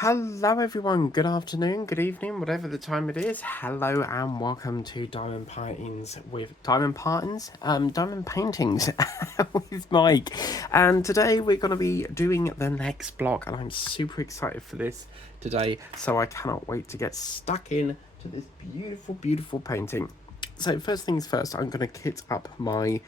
Hello everyone, good afternoon, good evening, whatever the time it is. Hello and welcome to Diamond Paintings Diamond Paintings with Mike. And today we're going to be doing the next block and I'm super excited for this today. So I cannot wait to get stuck in to this beautiful, beautiful painting. So first things first, I'm going to kit up my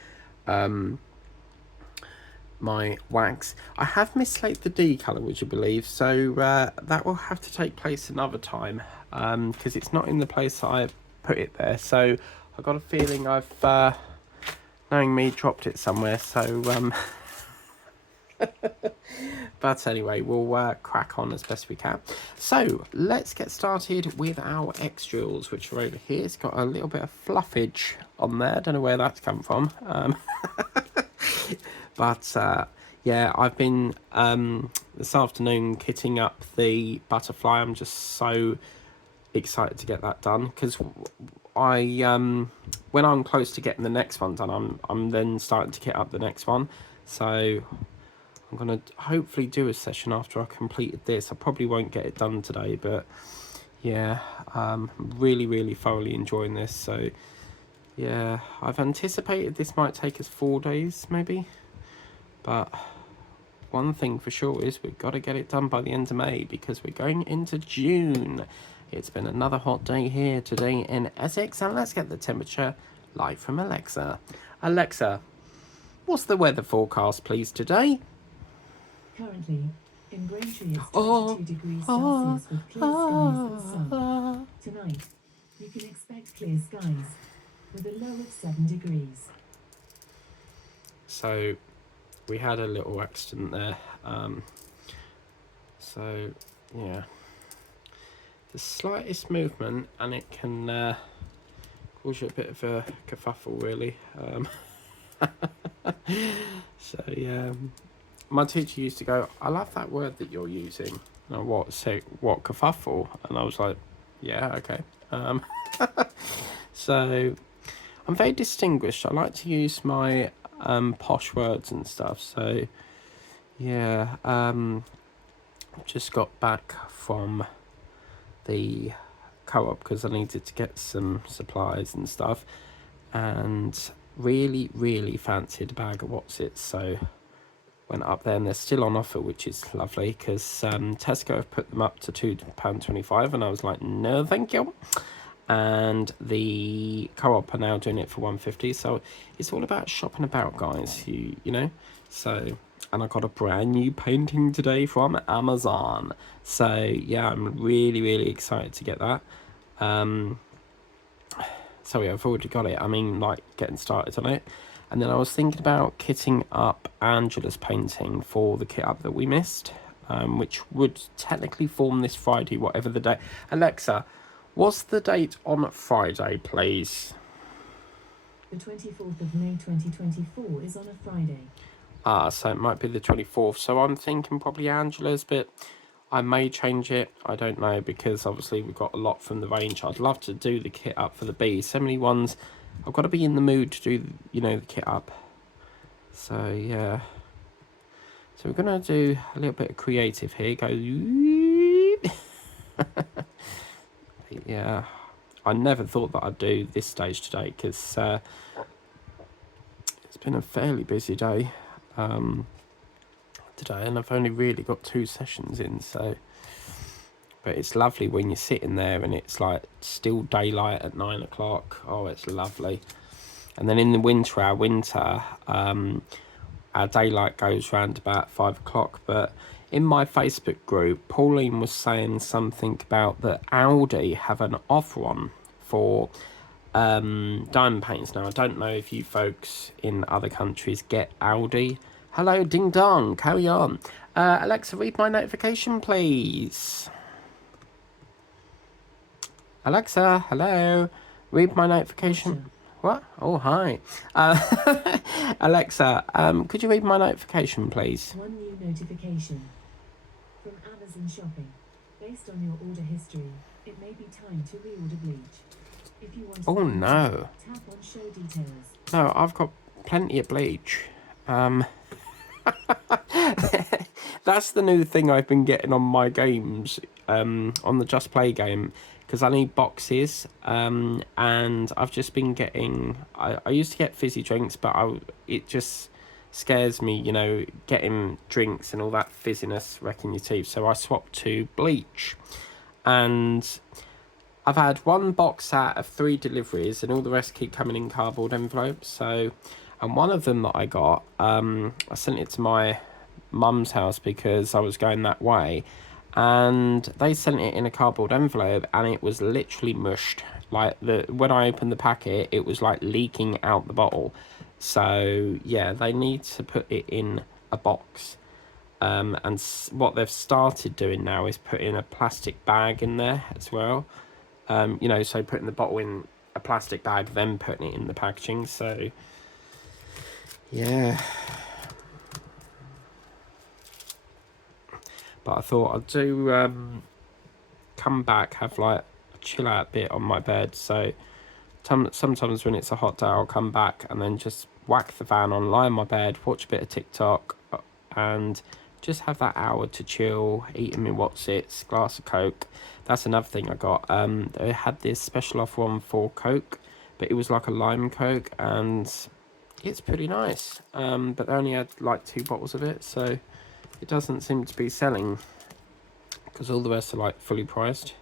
wax. I have mislaid the D colour, would you believe? So that will have to take place another time because it's not in the place that I put it there. So I got a feeling I've, knowing me, dropped it somewhere. So, but anyway, we'll crack on as best we can. So let's get started with our X jewels, which are over here. It's got a little bit of fluffage on there. Don't know where that's come from. But yeah, I've been this afternoon kitting up the butterfly. I'm just so excited to get that done because I when I'm close to getting the next one done, I'm then starting to kit up the next one. So I'm gonna hopefully do a session after I completed this. I probably won't get it done today, but yeah, really thoroughly enjoying this. So yeah, I've anticipated this might take us 4 days maybe. But one thing for sure is we've got to get it done by the end of May because we're going into June. It's been another hot day here today in Essex, and let's get the temperature live from Alexa. Alexa, what's the weather forecast, please, today? Currently, in Braintree it's 22 degrees Celsius with clear skies and sun. Tonight, you can expect clear skies with a low of 7 degrees. So we had a little accident there. So yeah, the slightest movement and it can cause you a bit of a kerfuffle, really. So yeah, my teacher used to go, "I love that word that you're using." And I, what kerfuffle? And I was like, "Yeah, okay." So I'm very distinguished. I like to use my posh words and stuff. So yeah, just got back from the co-op because I needed to get some supplies and stuff, and really fancied a bag of Wotsits. So went up there and they're still on offer, which is lovely because Tesco have put them up to £2.25 and I was like, no thank you. And the co-op are now doing it for £1.50. So it's all about shopping about, guys. You know. So, and I got a brand new painting today from Amazon. So yeah, I'm really excited to get that. So yeah, I've already got it. I mean, like getting started on it. And then I was thinking about kitting up Angela's painting for the kit up that we missed, which would technically form this Friday, whatever the day. Alexa, what's the date on Friday, please? The 24th of May 2024 is on a Friday. So it might be the 24th. So I'm thinking probably Angela's, but I may change it. I don't know, because obviously we've got a lot from the range. I'd love to do the kit up for the bee. So many ones. I've got to be in the mood to do, you know, the kit up. So yeah. So we're going to do a little bit of creative here. Go. Yeah. I never thought that I'd do this stage today because it's been a fairly busy day today, and I've only really got 2 sessions in. So, but it's lovely when you're sitting there and it's like still daylight at 9 o'clock. Oh, it's lovely. And then in the winter, our daylight goes round about 5 o'clock. But in my Facebook group, Pauline was saying something about that Aldi have an offer on for diamond paints. Now, I don't know if you folks in other countries get Aldi. Hello, ding dong, carry on. Alexa, read my notification, please. Alexa, hello, read my notification. Gotcha. What? Oh, hi. Alexa, could you read my notification, please? One new notification from Amazon Shopping. Based on your order history, it may be time to reorder bleach. If you want Oh, no. tap on show details. No, I've got plenty of bleach. That's the new thing I've been getting on my games, on the Just Play game, because I need boxes, and I've just been getting. I used to get fizzy drinks, but it just scares me, getting drinks and all that fizziness wrecking your teeth. So I swapped to bleach, and I've had one box out of 3 deliveries, and all the rest keep coming in cardboard envelopes. So, and one of them that I got, I sent it to my mum's house because I was going that way, and they sent it in a cardboard envelope, and it was literally mushed. Like when I opened the packet, it was like leaking out the bottle. So yeah, they need to put it in a box. And what they've started doing now is putting a plastic bag in there as well. So putting the bottle in a plastic bag, then putting it in the packaging. So, yeah. But I thought I'd do, come back, have like a chill out bit on my bed. So, sometimes when it's a hot day, I'll come back and then just whack the fan on, lie on my bed, watch a bit of TikTok, and just have that hour to chill, eating me what's-its, glass of Coke. That's another thing I got. They had this special offer on for Coke, but it was like a lime Coke, and it's pretty nice. But they only had like 2 bottles of it, so it doesn't seem to be selling because all the rest are like fully priced.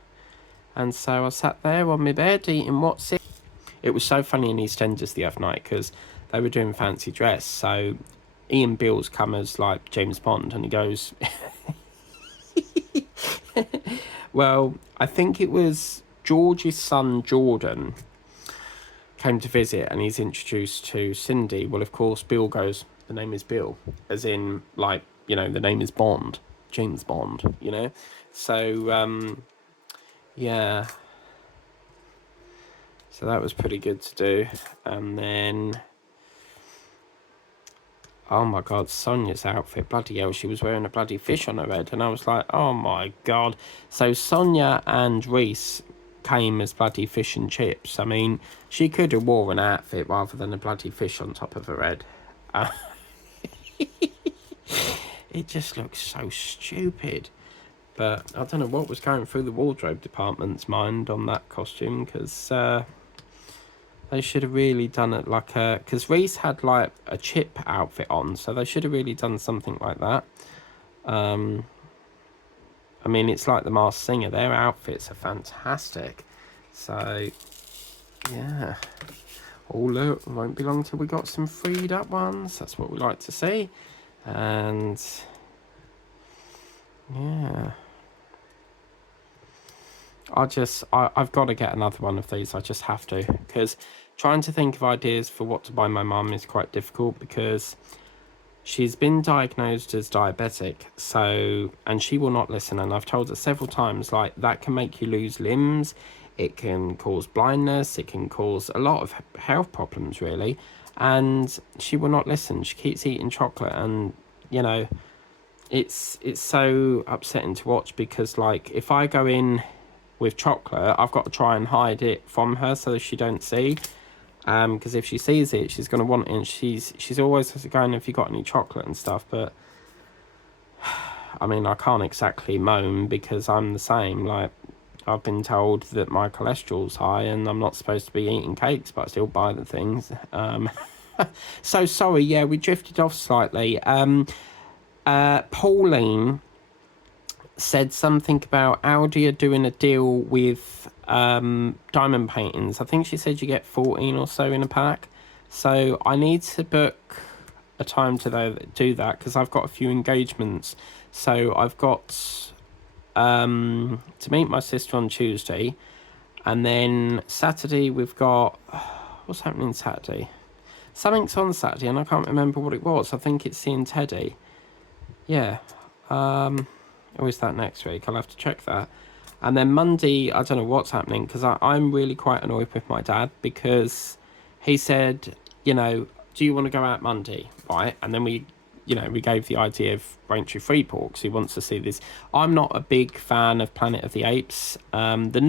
And so I sat there on my bed eating what's-it. It was so funny in EastEnders the other night because they were doing fancy dress. So Ian Beale's come as like James Bond, and he goes, well, I think it was George's son Jordan came to visit, and he's introduced to Cindy. Well, of course, Bill goes, the name is Bill, as in like, the name is Bond, James Bond, So, yeah. So that was pretty good to do. And then, oh my God, Sonia's outfit, bloody hell, she was wearing a bloody fish on her head. And I was like, oh my God. So Sonia and Reese came as bloody fish and chips. I mean, she could have wore an outfit rather than a bloody fish on top of her head. It just looks so stupid. But I don't know what was going through the wardrobe department's mind on that costume, because they should have really done it like a... Because Reese had like a chip outfit on, so they should have really done something like that. I mean, it's like the Masked Singer. Their outfits are fantastic. So, yeah. Oh, look, it won't be long till we got some freed up ones. That's what we like to see. And, yeah. I've got to get another one of these. I just have to, because trying to think of ideas for what to buy my mum is quite difficult, because she's been diagnosed as diabetic, and she will not listen. And I've told her several times, like, that can make you lose limbs, it can cause blindness, it can cause a lot of health problems, really. And she will not listen. She keeps eating chocolate, and it's so upsetting to watch, because like if I go in with chocolate, I've got to try and hide it from her so she don't see, because if she sees it, she's going to want it, and she's always going, have you got any chocolate and stuff. But I mean, I can't exactly moan, because I'm the same. Like, I've been told that my cholesterol's high and I'm not supposed to be eating cakes, but I still buy the things. So sorry, yeah, we drifted off slightly. Pauline said something about Audi are doing a deal with diamond paintings. I think she said you get 14 or so in a pack. So I need to book a time to do that, because I've got a few engagements. So I've got to meet my sister on Tuesday, and then Saturday we've got... What's happening Saturday? Something's on Saturday, and I can't remember what it was. I think it's seeing Teddy. Yeah. Or is that next week? I'll have to check that. And then Monday, I don't know what's happening, because I'm really quite annoyed with my dad, because he said, do you want to go out Monday? Right. And then we gave the idea of Braintree Freeport, because he wants to see this. I'm not a big fan of Planet of the Apes. The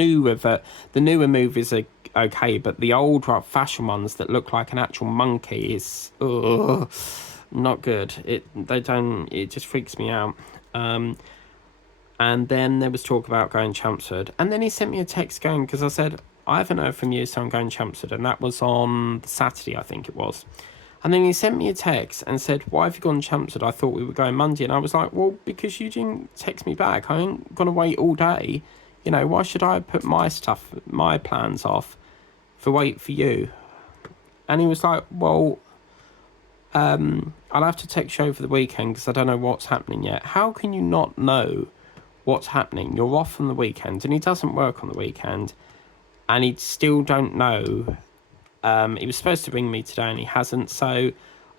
newer movies are okay, but the old fashion ones that look like an actual monkey is... not good. It just freaks me out. Um, and then there was talk about going Chelmsford, and then he sent me a text going, because I said I haven't heard from you, so I'm going Chelmsford, and that was on Saturday, I think it was. And then he sent me a text and said, "Why have you gone Chelmsford? I thought we were going Monday." And I was like, "Well, because you didn't text me back. I ain't gonna wait all day. You know, why should I put my plans off for wait for you?" And he was like, "Well, I'll have to text you over the weekend because I don't know what's happening yet." How can you not know what's happening? You're off on the weekend, and he doesn't work on the weekend, and he still don't know. He was supposed to ring me today, and he hasn't. So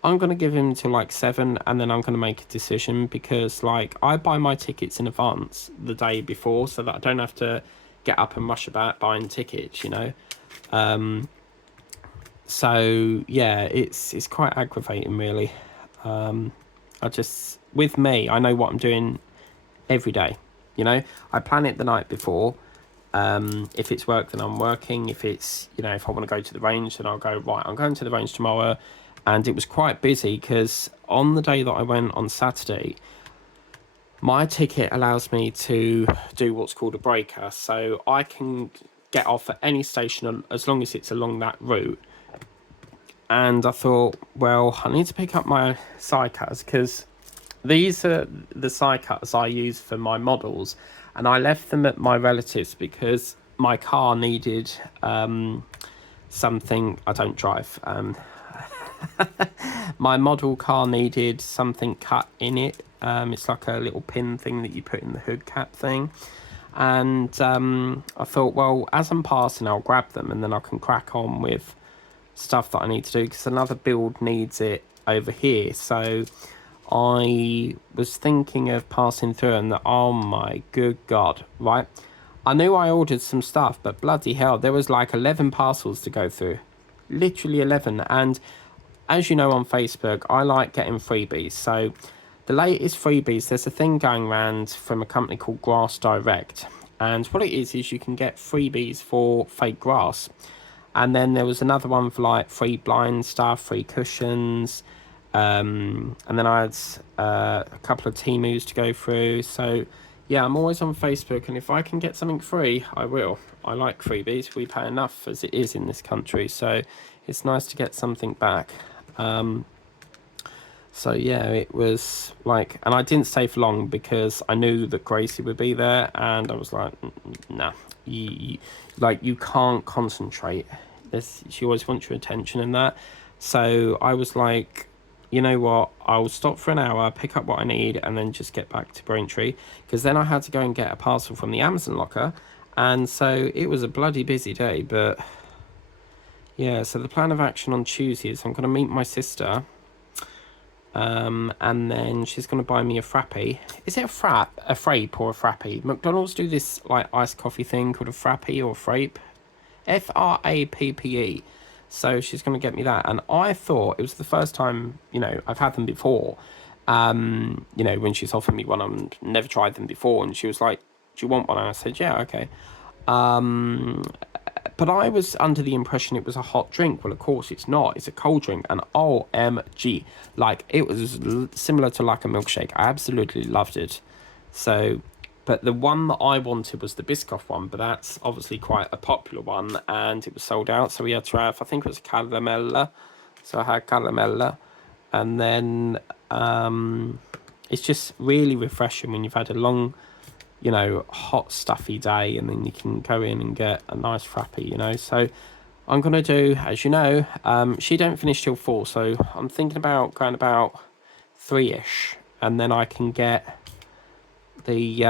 I'm gonna give him till like 7, and then I'm gonna make a decision, because like I buy my tickets in advance the day before, so that I don't have to get up and rush about buying tickets. You know. So yeah, it's quite aggravating, really. I just, with me, I know what I'm doing every day. You know, I plan it the night before. If it's work, then I'm working. If it's, you know, if I want to go to the range, then I'll go, right, I'm going to the range tomorrow. And it was quite busy because on the day that I went on Saturday, my ticket allows me to do what's called a breaker. So I can get off at any station as long as it's along that route. And I thought, well, I need to pick up my side cutters, because these are the side cutters I use for my models, and I left them at my relatives because my car needed something. I don't drive. My model car needed something cut in it. It's like a little pin thing that you put in the hood cap thing. And I thought, well, as I'm passing, I'll grab them, and then I can crack on with stuff that I need to do, because another build needs it over here. So I was thinking of passing through, and oh my good God, right? I knew I ordered some stuff, but bloody hell, there was like 11 parcels to go through. Literally 11. And as you know, on Facebook, I like getting freebies. So the latest freebies, there's a thing going around from a company called Grass Direct. And what it is you can get freebies for fake grass. And then there was another one for like free blind stuff, free cushions. And then I had a couple of Temus to go through. So yeah, I'm always on Facebook, and if I can get something free, I will. I like freebies. We pay enough as it is in this country, so it's nice to get something back. So yeah, it was like, and I didn't stay for long because I knew that Gracie would be there, and I was like, nah, you can't concentrate. She always wants your attention and that. So I was like, you know what, I'll stop for an hour, pick up what I need, and then just get back to Braintree, because then I had to go and get a parcel from the Amazon locker, and so it was a bloody busy day. But yeah, so the plan of action on Tuesday is I'm going to meet my sister, and then she's going to buy me a frappe. Is it a frappe or a frappe? McDonald's do this like iced coffee thing called a frappe or a frappe. FRAPPE. So she's going to get me that. And I thought it was the first time, you know, I've had them before. You know, when she's offered me one, I've never tried them before. And she was like, "Do you want one?" And I said, "Yeah, okay." But I was under the impression it was a hot drink. Well, of course it's not. It's a cold drink. And OMG, like, it was similar to like a milkshake. I absolutely loved it. So, but the one that I wanted was the Biscoff one, but that's obviously quite a popular one, and it was sold out. So we had to have, I think it was caramella. So I had caramella, and then it's just really refreshing when you've had a long, you know, hot stuffy day, and then you can go in and get a nice frappe, you know. So I'm gonna do, as you know, she don't finish till 4, so I'm thinking about going about 3ish, and then I can get the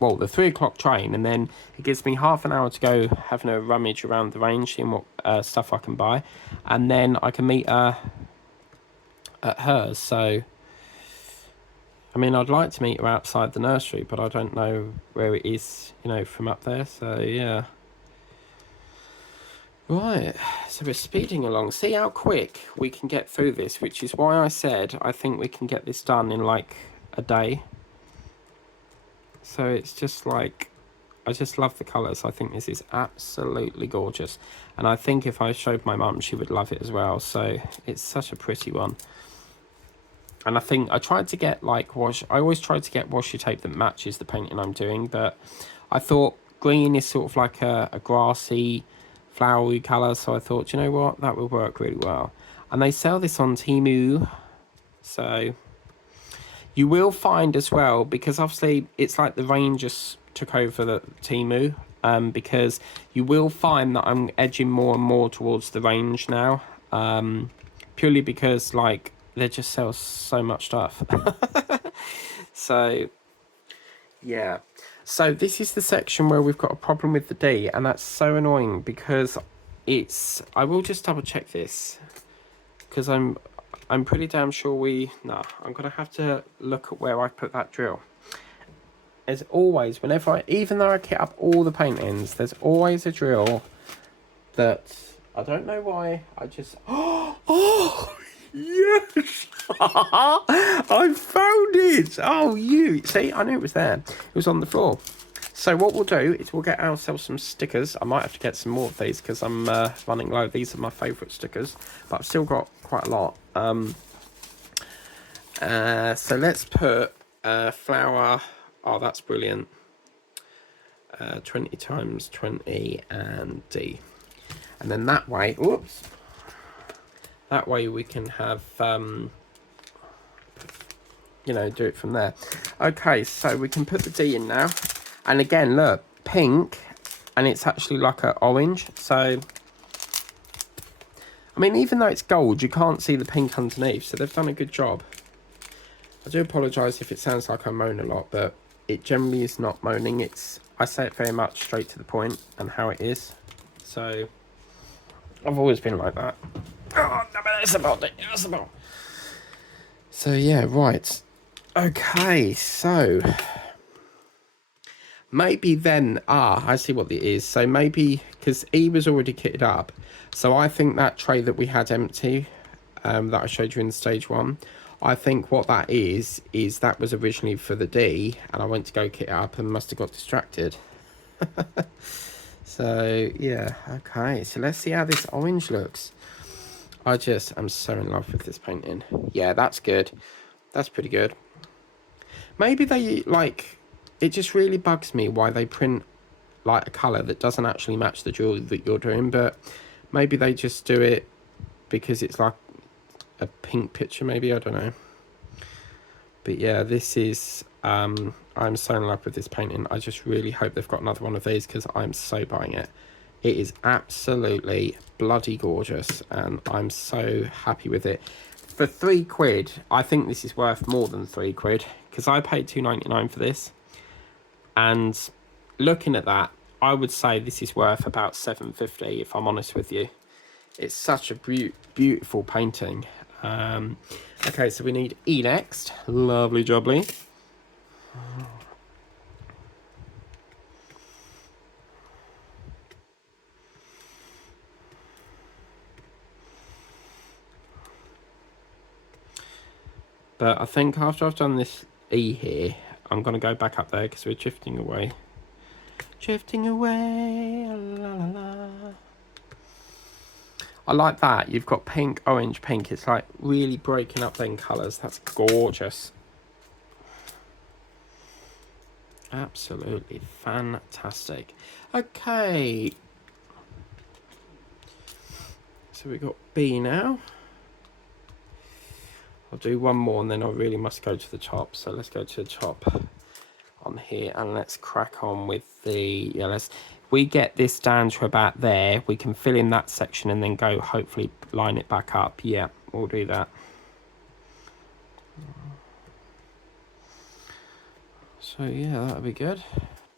well, the 3 o'clock train, and then it gives me half an hour to go having a rummage around the range, seeing what stuff I can buy, and then I can meet her at hers. So I mean, I'd like to meet her outside the nursery, but I don't know where it is, you know, from up there. So yeah. Right, so we're speeding along. See how quick we can get through this, which is why I said I think we can get this done in like a day. So it's just like I just love the colours. I think this is absolutely gorgeous. And I think if I showed my mum, she would love it as well. So it's such a pretty one. And I think I tried to get like I always try to get washi tape that matches the painting I'm doing. But I thought green is sort of like a grassy, flowery colour. So I thought, you know what, that would work really well. And they sell this on Temu. So you will find as well, because obviously it's like the rain just took over the Temu, because you will find that I'm edging more and more towards the range now, purely because like they just sell so much stuff. So yeah, so this is the section where we've got a problem with the D, and that's so annoying because I will just double check this, because I'm pretty damn sure I'm gonna have to look at where I put that drill. As always, even though I kit up all the paintings, there's always a drill that I don't know why. I just oh yes, I found it. Oh, you see, I knew it was there. It was on the floor. So what we'll do is we'll get ourselves some stickers. I might have to get some more of these because I'm running low. These are my favourite stickers, but I've still got quite a lot. So let's put flower. Oh, that's brilliant. 20 times 20 and D. And then that way, oops. That way we can have, do it from there. Okay, so we can put the D in now. And again, look, pink, and it's actually like an orange. So, I mean, even though it's gold, you can't see the pink underneath. So they've done a good job. I do apologise if it sounds like I moan a lot, but it generally is not moaning. I say it very much straight to the point and how it is. So I've always been like that. Oh, no, but that's about it. That's about. So yeah, right. Okay, so maybe then, I see what it is. So maybe, because E was already kitted up. So I think that tray that we had empty, that I showed you in stage 1, I think what that is that was originally for the D, and I went to go kit it up and must have got distracted. So, yeah, okay. So let's see how this orange looks. I just am so in love with this painting. Yeah, that's good. That's pretty good. Maybe they, like, it just really bugs me why they print, like, a colour that doesn't actually match the jewellery that you're doing, but maybe they just do it because it's, like, a pink picture, maybe, I don't know. But yeah, this is I'm so in love with this painting. I just really hope they've got another one of these because I'm so buying it. It is absolutely bloody gorgeous, and I'm so happy with it. For £3, I think this is worth more than £3 because I paid £2.99 for this, and looking at that, I would say this is worth about £7.50 if I'm honest with you. It's such a beautiful painting. Okay, so we need E next. Lovely jubbly. But I think after I've done this E here, I'm going to go back up there because we're drifting away. Drifting away, la la la. I like that. You've got pink, orange, pink. It's like really breaking up them colours. That's gorgeous. Absolutely fantastic. Okay. So we've got B now. I'll do one more and then I really must go to the top. So let's go to the top on here and let's crack on with the, we get this down to about there. We can fill in that section and then go hopefully line it back up. Yeah, we'll do that. So yeah, that'll be good.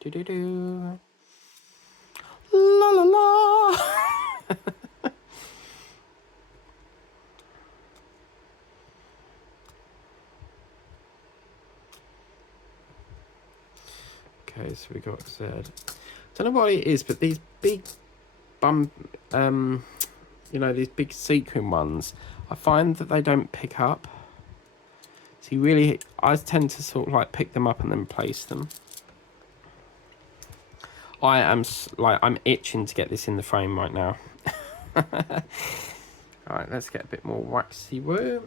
Do. La la la. Okay, so we got Z. Don't know what it is, but these big these big sequin ones, I find that they don't pick up. So I tend to sort of like pick them up and then place them. I am like, I'm itching to get this in the frame right now. Alright, let's get a bit more waxy woo.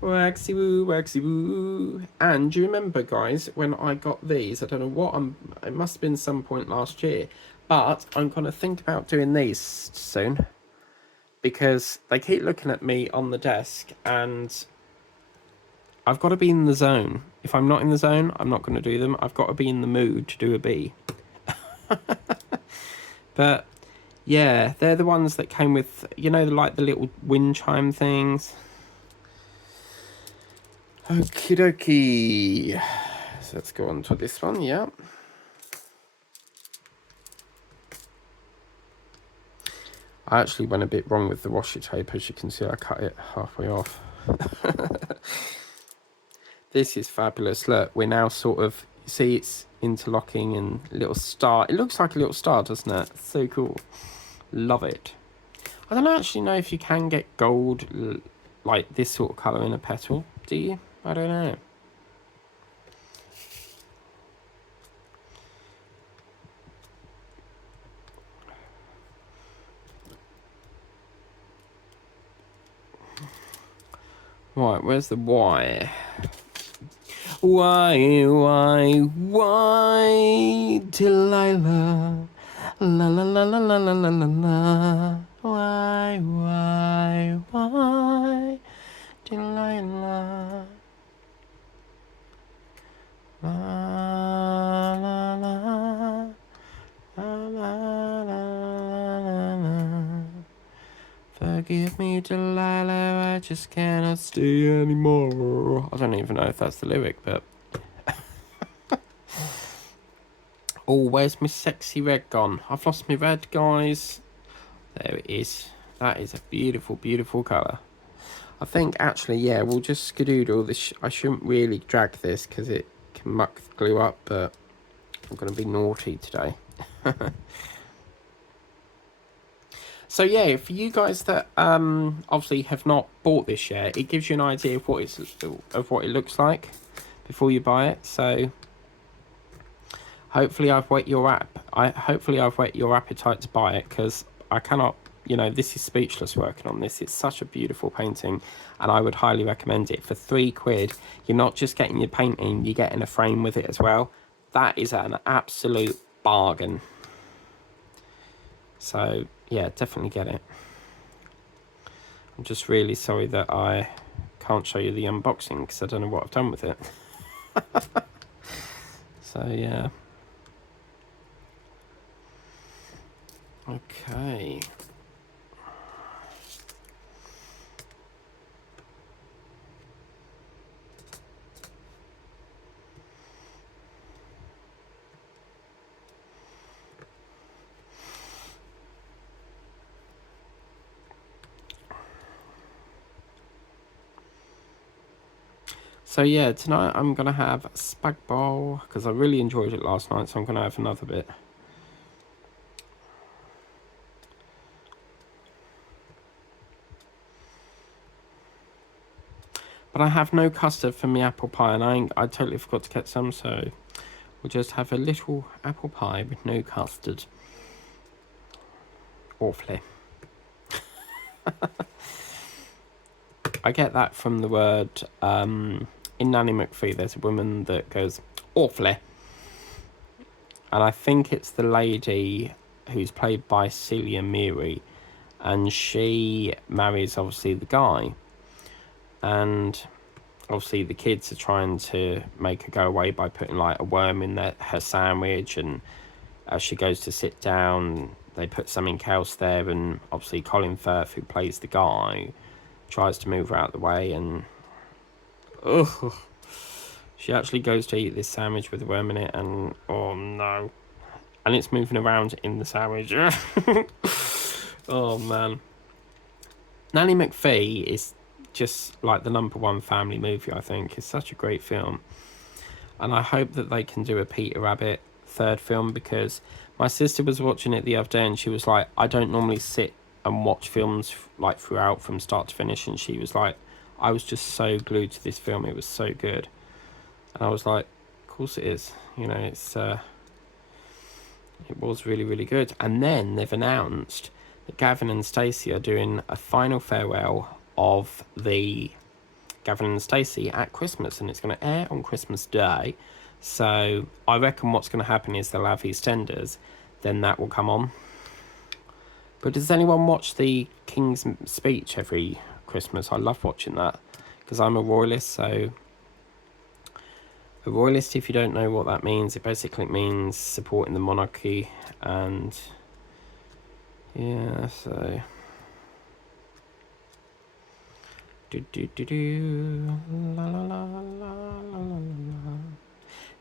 Waxy woo, waxy woo. And do you remember, guys, when I got these? I don't know what it must have been some point last year, but I'm going to think about doing these soon because they keep looking at me on the desk and I've got to be in the zone. If I'm not in the zone, I'm not going to do them. I've got to be in the mood to do a bee. But yeah, they're the ones that came with, you know, like the little wind chime things. Okie dokie. So let's go on to this one, yeah. I actually went a bit wrong with the washi tape. As you can see, I cut it halfway off. This is fabulous. Look, we're now sort of, see, it's interlocking and little star. It looks like a little star, doesn't it? So cool. Love it. I don't actually know if you can get gold like this sort of colour in a petal. Do you? I don't know. Right, where's the Y? Why, Delilah? La la la la la la la la la. Why, Delilah? La la la. La la la la. Forgive me, Delilah, I just cannot stay anymore. I don't even know if that's the lyric, but... Oh, where's my sexy red gone? I've lost my red, guys. There it is. That is a beautiful, beautiful colour. I think, actually, yeah, we'll just skedoodle this. I shouldn't really drag this because it can muck the glue up, but I'm going to be naughty today. So yeah, for you guys that obviously have not bought this yet, it gives you an idea of what it looks like before you buy it. So hopefully I've whet your appetite to buy it, because I cannot, you know, this is speechless working on this. It's such a beautiful painting, and I would highly recommend it. For £3, you're not just getting your painting, you're getting a frame with it as well. That is an absolute bargain. So yeah, definitely get it. I'm just really sorry that I can't show you the unboxing because I don't know what I've done with it. So yeah. Okay. So yeah, tonight I'm going to have spag bol because I really enjoyed it last night, so I'm going to have another bit. But I have no custard for my apple pie, and I totally forgot to get some, so we'll just have a little apple pie with no custard. Awfully. I get that from the word, in Nanny McPhee, there's a woman that goes, awfully. And I think it's the lady who's played by Celia Miri, and she marries, obviously, the guy. And obviously the kids are trying to make her go away by putting, like, a worm in her sandwich, and as she goes to sit down, they put something else there, and obviously Colin Firth, who plays the guy, tries to move her out of the way, and she actually goes to eat this sandwich with a worm in it, and oh no, and it's moving around in the sandwich. Oh man, Nanny McPhee is just like the #1 family movie. I think it's such a great film, and I hope that they can do a Peter Rabbit third film, because my sister was watching it the other day and she was like, I don't normally sit and watch films like throughout from start to finish, and she was like, I was just so glued to this film, it was so good. And I was like, of course it is, you know, it's It was really, really good. And then they've announced that Gavin and Stacey are doing a final farewell of the Gavin and Stacey at Christmas, and it's going to air on Christmas Day. So I reckon what's going to happen is they'll have EastEnders, then that will come on. But does anyone watch the King's Speech every Christmas? I love watching that because I'm a royalist. So a royalist, if you don't know what that means, it basically means supporting the monarchy. And yeah, so la, la, la, la, la, la.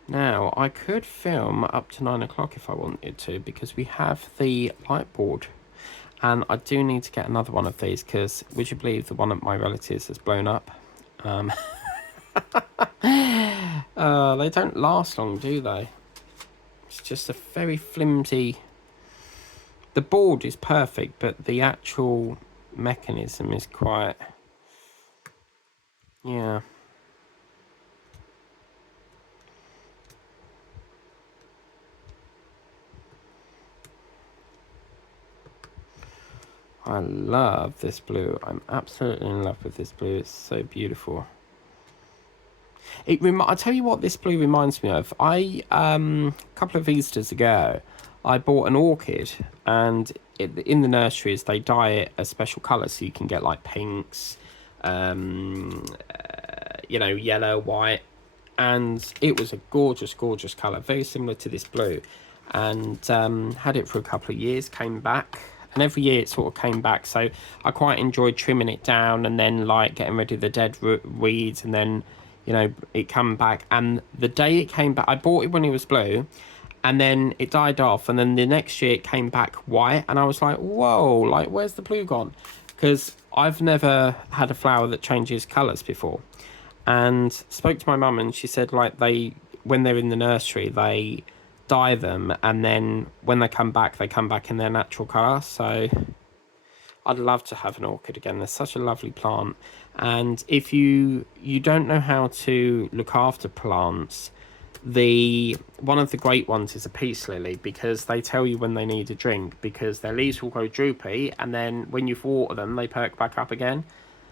Now I could film up to 9 o'clock if I wanted to, because we have the light board. And I do need to get another one of these because, would you believe, the one at my relatives has blown up. They don't last long, do they? It's just a very flimsy... The board is perfect, but the actual mechanism is quite... Yeah. I love this blue. I'm absolutely in love with this blue. It's so beautiful. I tell you what this blue reminds me of. A couple of Easters ago, I bought an orchid, and in the nurseries they dye it a special colour, so you can get like pinks, yellow, white, and it was a gorgeous, gorgeous colour, very similar to this blue, and had it for a couple of years, came back. And every year it sort of came back, so I quite enjoyed trimming it down and then like getting rid of the dead weeds, and then it come back. And the day it came back, I bought it when it was blue, and then it died off, and then the next year it came back white, and I was like, whoa, like where's the blue gone? Because I've never had a flower that changes colours before. And spoke to my mum, and she said like when they're in the nursery they dye them, and then when they come back in their natural colour. So I'd love to have an orchid again. They're such a lovely plant. And if you don't know how to look after plants, one of the great ones is a peace lily, because they tell you when they need a drink, because their leaves will go droopy, and then when you water them they perk back up again.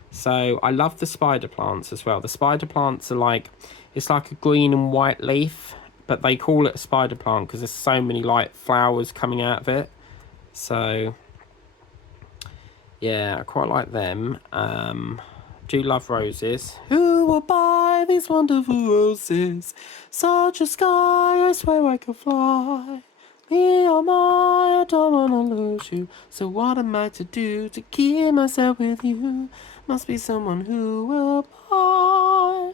So I love the spider plants as well. The spider plants are it's like a green and white leaf, but they call it a spider plant because there's so many like flowers coming out of it. So yeah, I quite like them. Do love roses. Who will buy these wonderful roses? Such a sky, I swear I could fly. Me, oh my, I don't wanna lose you. So what am I to do to keep myself with you? Must be someone who will buy.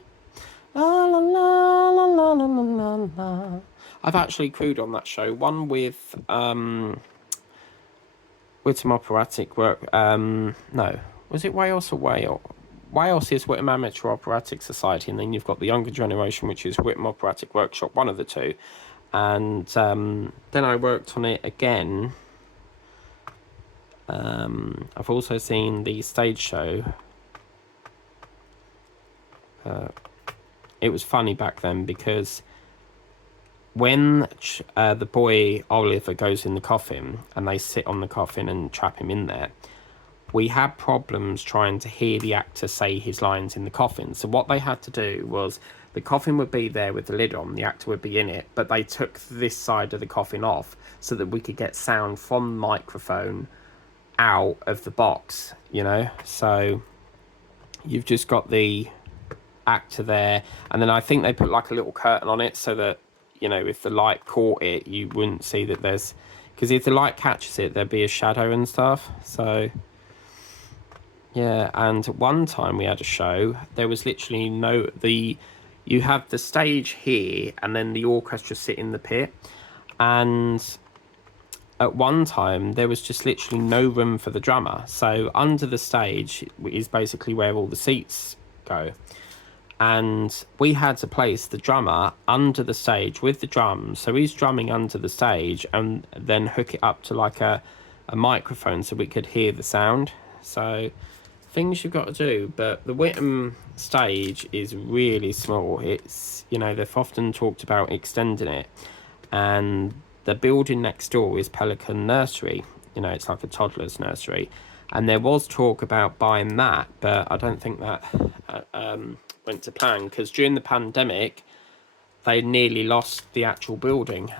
La la la la la la la la. I've actually crewed on that show. One with some operatic work. No, was it Wales or Wales? Wales is Whittam Amateur Operatic Society, and then you've got the younger generation, which is Whittam Operatic Workshop, one of the two. And then I worked on it again. I've also seen the stage show. It was funny back then because when the boy Oliver goes in the coffin and they sit on the coffin and trap him in there, we had problems trying to hear the actor say his lines in the coffin. So what they had to do was, the coffin would be there with the lid on, the actor would be in it, but they took this side of the coffin off so that we could get sound from the microphone out of the box, So you've just got the actor there, and then I think they put like a little curtain on it so that, if the light caught it, you wouldn't see that because if the light catches it, there'd be a shadow and stuff. So yeah, and one time we had a show, there was literally you have the stage here, and then the orchestra sit in the pit, and at one time there was just literally no room for the drummer. So under the stage is basically where all the seats go, and we had to place the drummer under the stage with the drums, so he's drumming under the stage, and then hook it up to like a microphone so we could hear the sound. So things you've got to do. But the Whittam stage is really small. It's they've often talked about extending it, and the building next door is Pelican Nursery. You know, it's like a toddler's nursery. And there was talk about buying that, but I don't think that went to plan, because during the pandemic, they nearly lost the actual building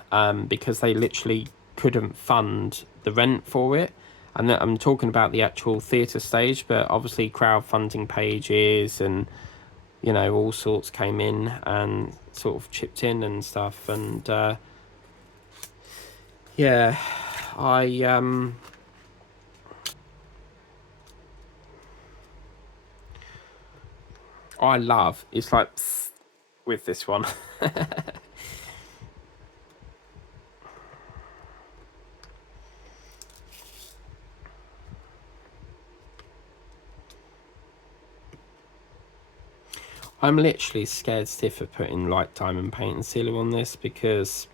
because they literally couldn't fund the rent for it. And I'm talking about the actual theatre stage, but obviously crowdfunding pages and, you know, all sorts came in and sort of chipped in and stuff. And yeah, I I love, it's like with this one. I'm literally scared stiff of putting like diamond paint and sealer on this, because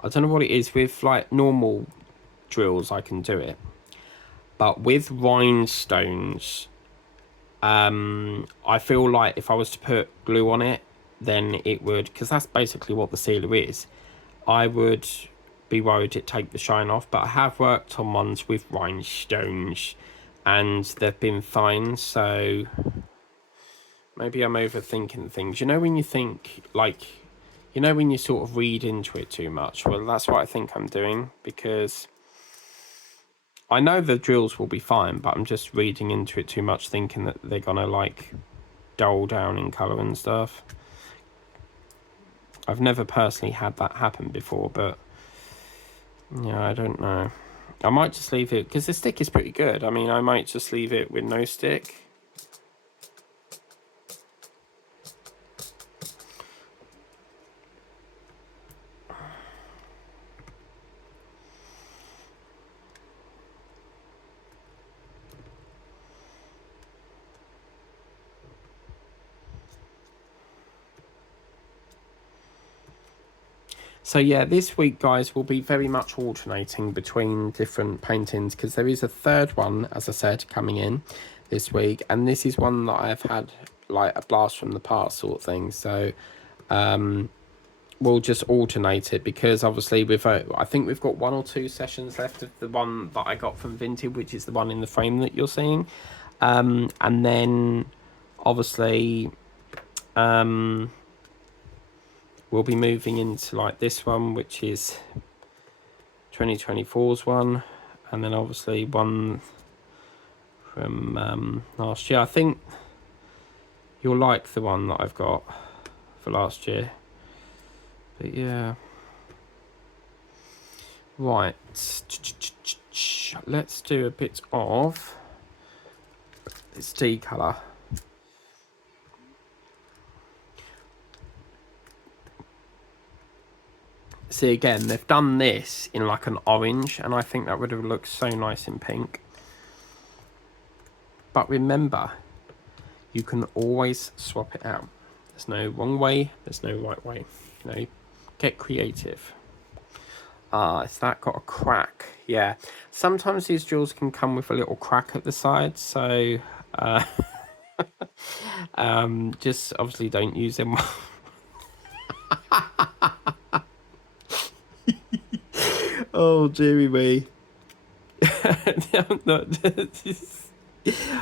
I don't know what it is with like normal drills, I can do it, but with rhinestones, I feel like if I was to put glue on it, then it would, because that's basically what the sealer is, I would be worried it take the shine off. But I have worked on ones with rhinestones and they've been fine, so maybe I'm overthinking things. You know, when you think, like, you know, when you sort of read into it too much? Well, that's what I think I'm doing, because I know the drills will be fine, but I'm just reading into it too much, thinking that they're going to, like, dull down in colour and stuff. I've never personally had that happen before, but, yeah, I don't know. I might just leave it, because the stick is pretty good. I mean, I might just leave it with no stick. So yeah, this week, guys, will be very much alternating between different paintings, because there is a third one, as I said, coming in this week, and this is one that I've had like a blast from the past sort of thing. So we'll just alternate it, because obviously I think we've got 1 or 2 sessions left of the one that I got from Vinted, which is the one in the frame that you're seeing, and then obviously we'll be moving into like this one, which is 2024's one, and then obviously one from last year. I think you'll like the one that I've got for last year, but yeah. Right, let's do a bit of this D colour. See, again, they've done this in like an orange, and I think that would have looked so nice in pink. But remember, you can always swap it out. There's no wrong way, there's no right way. You know, get creative. Has that got a crack? Yeah. Sometimes these drills can come with a little crack at the side, so just obviously don't use them. Oh, dearie me. I'm not,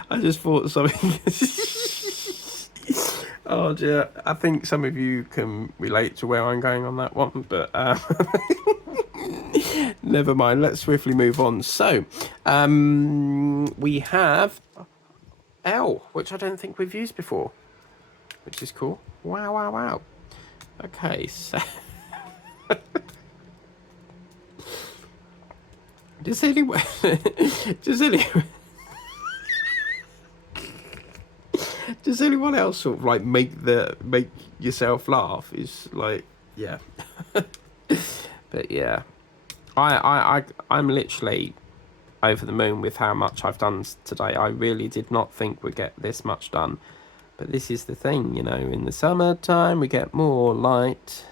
I just thought something. Oh dear, I think some of you can relate to where I'm going on that one, but never mind. Let's swiftly move on. So, we have L, which I don't think we've used before, which is cool. Wow, wow, wow. Okay, so does anyone, does anyone, does anyone else sort of like make yourself laugh? Is like, yeah, but yeah, I'm literally over the moon with how much I've done today. I really did not think we'd get this much done, but this is the thing, you know, in the summertime we get more light,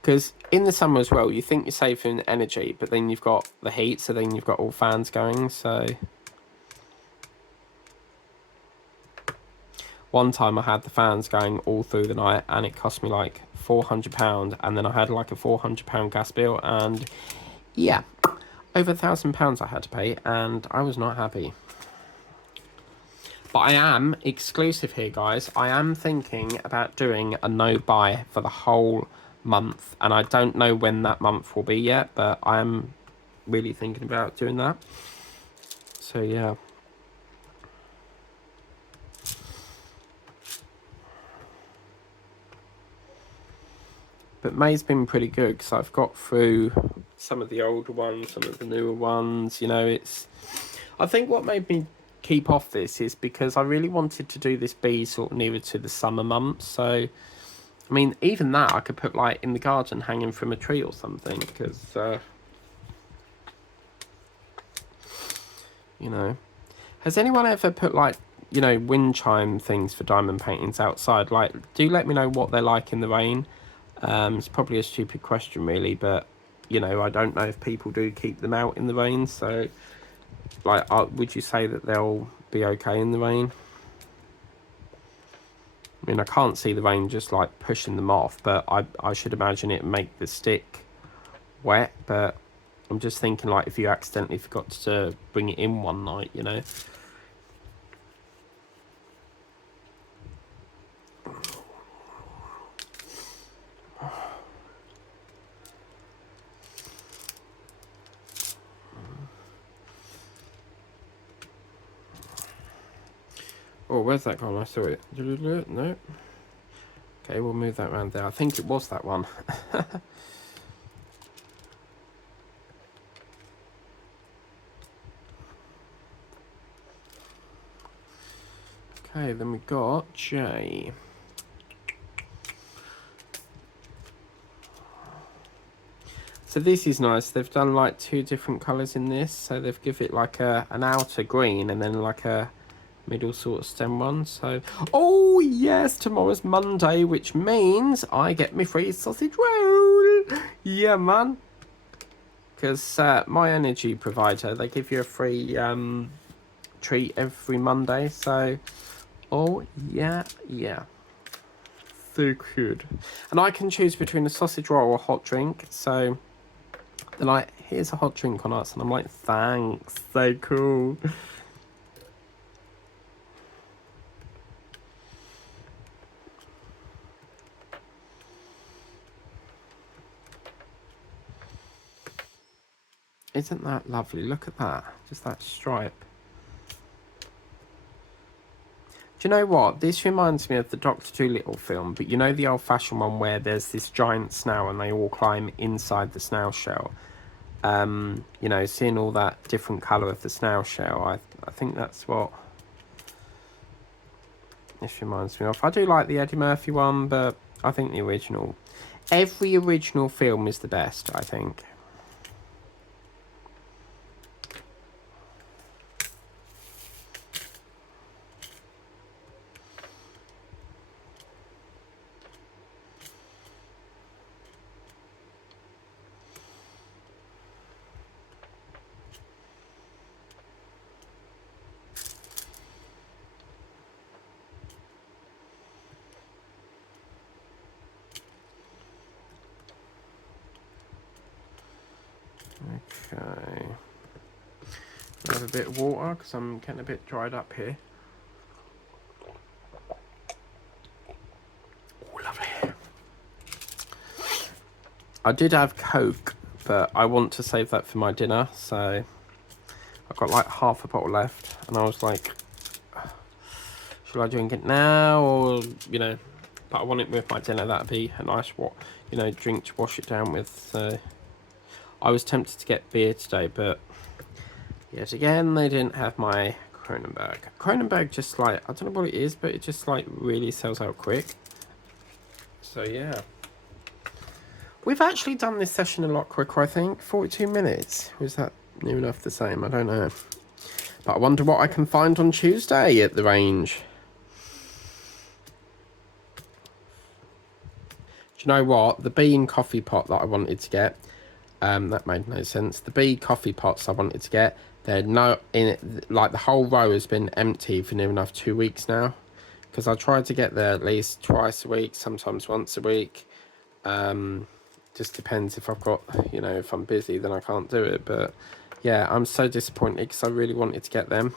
because in the summer as well you think you're saving energy, but then you've got the heat, so then you've got all fans going. So one time I had the fans going all through the night, and it cost me like £400, and then I had like a £400 gas bill, and yeah, over £1,000 I had to pay, and I was not happy. But I am exclusive here, guys. I am thinking about doing a no buy for the whole month, and I don't know when that month will be yet, but I am really thinking about doing that. So yeah. But May's been pretty good, because I've got through some of the older ones, some of the newer ones. You know, it's... I think what made me keep off this is because I really wanted to do this bee sort of nearer to the summer months. So, I mean, even that I could put like in the garden hanging from a tree or something, because, you know. Has anyone ever put like, you know, wind chime things for diamond paintings outside? Like, do let me know what they're like in the rain. It's probably a stupid question really, but, you know, I don't know if people do keep them out in the rain, so... Like, would you say that they'll be okay in the rain? I mean, I can't see the rain just, like, pushing them off, but I should imagine it make the stick wet, but I'm just thinking, like, if you accidentally forgot to bring it in one night, you know? Oh, where's that gone? I saw it. No. Okay, we'll move that around there. I think it was that one. Okay, then we got J. So this is nice. They've done like 2 different colours in this. So they've given it like an outer green and then like a middle sort of stem one. So, oh yes, tomorrow's Monday, which means I get my free sausage roll. Yeah, man. Because my energy provider, they give you a free treat every Monday. So, oh yeah. So good. And I can choose between a sausage roll or a hot drink. So they're like, here's a hot drink on us. And I'm like, thanks. So cool. Isn't that lovely? Look at that. Just that stripe. Do you know what? This reminds me of the Dr. Dolittle film, but you know the old-fashioned one where there's this giant snail and they all climb inside the snail shell? You know, seeing all that different colour of the snail shell, I think that's what this reminds me of. I do like the Eddie Murphy one, but I think the original... Every original film is the best, I think. Okay. Have a bit of water because I'm getting a bit dried up here. Oh, lovely. I did have Coke, but I want to save that for my dinner, so I've got like half a bottle left, and I was like, should I drink it now, or, you know, but I want it with my dinner. That'd be a nice, you know, drink to wash it down with. So I was tempted to get beer today, but yet again, they didn't have my Kronenberg. Kronenberg just like, I don't know what it is, but it just like really sells out quick. So yeah. We've actually done this session a lot quicker, I think. 42 minutes. Was that near enough the same? I don't know. But I wonder what I can find on Tuesday at the range. Do you know what? The bean coffee pot that I wanted to get, that made no sense. The bee coffee pots I wanted to get, they're no in it. Like the whole row has been empty for near enough 2 weeks now, because I try to get there at least twice a week, sometimes once a week. Just depends if I've got, if I'm busy, then I can't do it. But yeah, I'm so disappointed because I really wanted to get them.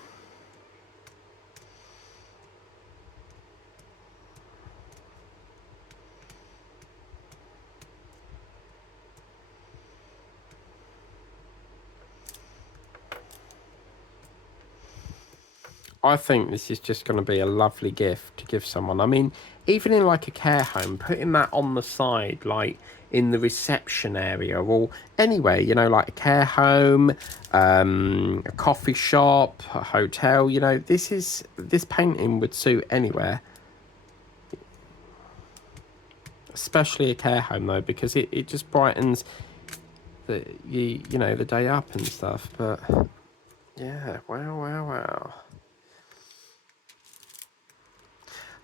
I think this is just going to be a lovely gift to give someone. I mean, even in like a care home, putting that on the side, like in the reception area or anywhere, like a care home, a coffee shop, a hotel, this painting would suit anywhere. Especially a care home though, because it just brightens the the day up and stuff. But yeah, wow.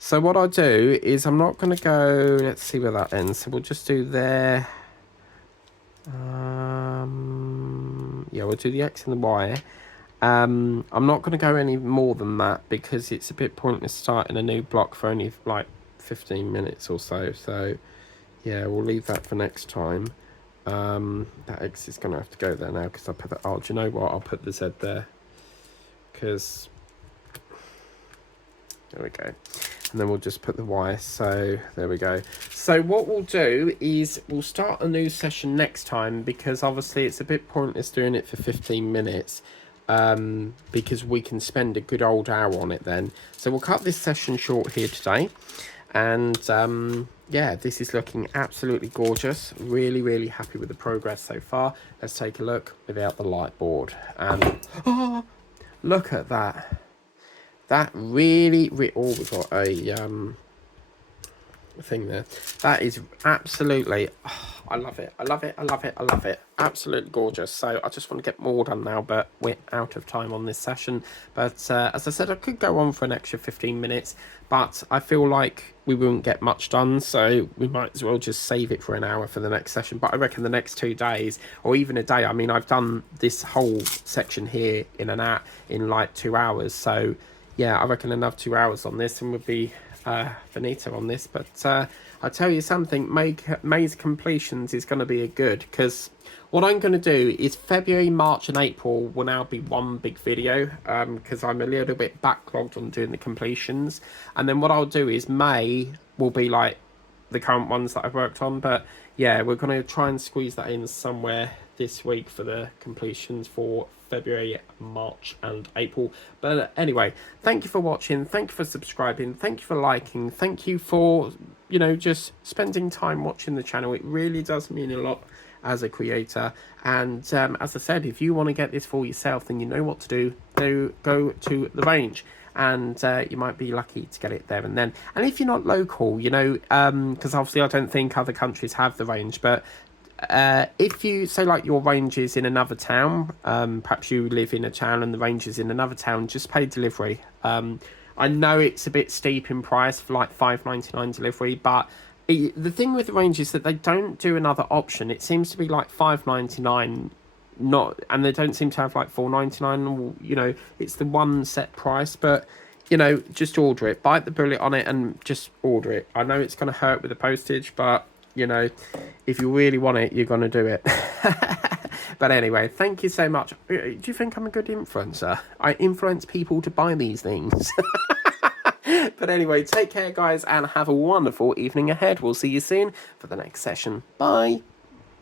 So what I'll do is I'm not going to go... Let's see where that ends. So we'll just do there. Yeah, we'll do the X and the Y. I'm not going to go any more than that because it's a bit pointless starting a new block for only like 15 minutes or so. So yeah, we'll leave that for next time. That X is going to have to go there now because I put that... Oh, do you know what? I'll put the Z there because... There we go. And then we'll just put the Y. So there we go. So what we'll do is we'll start a new session next time because obviously it's a bit pointless doing it for 15 minutes because we can spend a good old hour on it then. So we'll cut this session short here today. And yeah, this is looking absolutely gorgeous. Really happy with the progress so far. Let's take a look without the light board. And oh, look at that. That really, oh, we've got a thing there. That is absolutely, oh, I love it. Absolutely gorgeous. So I just want to get more done now, but we're out of time on this session. But as I said, I could go on for an extra 15 minutes, but I feel like we won't get much done, so we might as well just save it for an hour for the next session. But I reckon the next 2 days, or even a day, I mean, I've done this whole section here in like 2 hours, so yeah, I reckon another 2 hours on this and we'll be finito on this. But I tell you something, May's completions is going to be a good, because what I'm going to do is February, March and April will now be one big video because I'm a little bit backlogged on doing the completions. And then what I'll do is May will be like the current ones that I've worked on. But yeah, we're going to try and squeeze that in somewhere this week for the completions for February, March and April. But anyway, thank you for watching, thank you for subscribing, thank you for liking, thank you for just spending time watching the channel. It really does mean a lot as a creator. And as I said, if you want to get this for yourself, then you know what to do. Go to the range and you might be lucky to get it there and then. And if you're not local, because obviously I don't think other countries have the range, but if you say like your range is in another town, perhaps you live in a town and the range is in another town, just pay delivery. I know it's a bit steep in price for like $5.99 delivery, but the thing with the range is that they don't do another option. It seems to be like $5.99, and they don't seem to have like $4.99, or it's the one set price. But just order it, bite the bullet on it and just order it. I know it's going to hurt with the postage, but if you really want it, you're going to do it. But anyway, thank you so much. Do you think I'm a good influencer? I influence people to buy these things. But anyway, take care, guys, and have a wonderful evening ahead. We'll see you soon for the next session. Bye.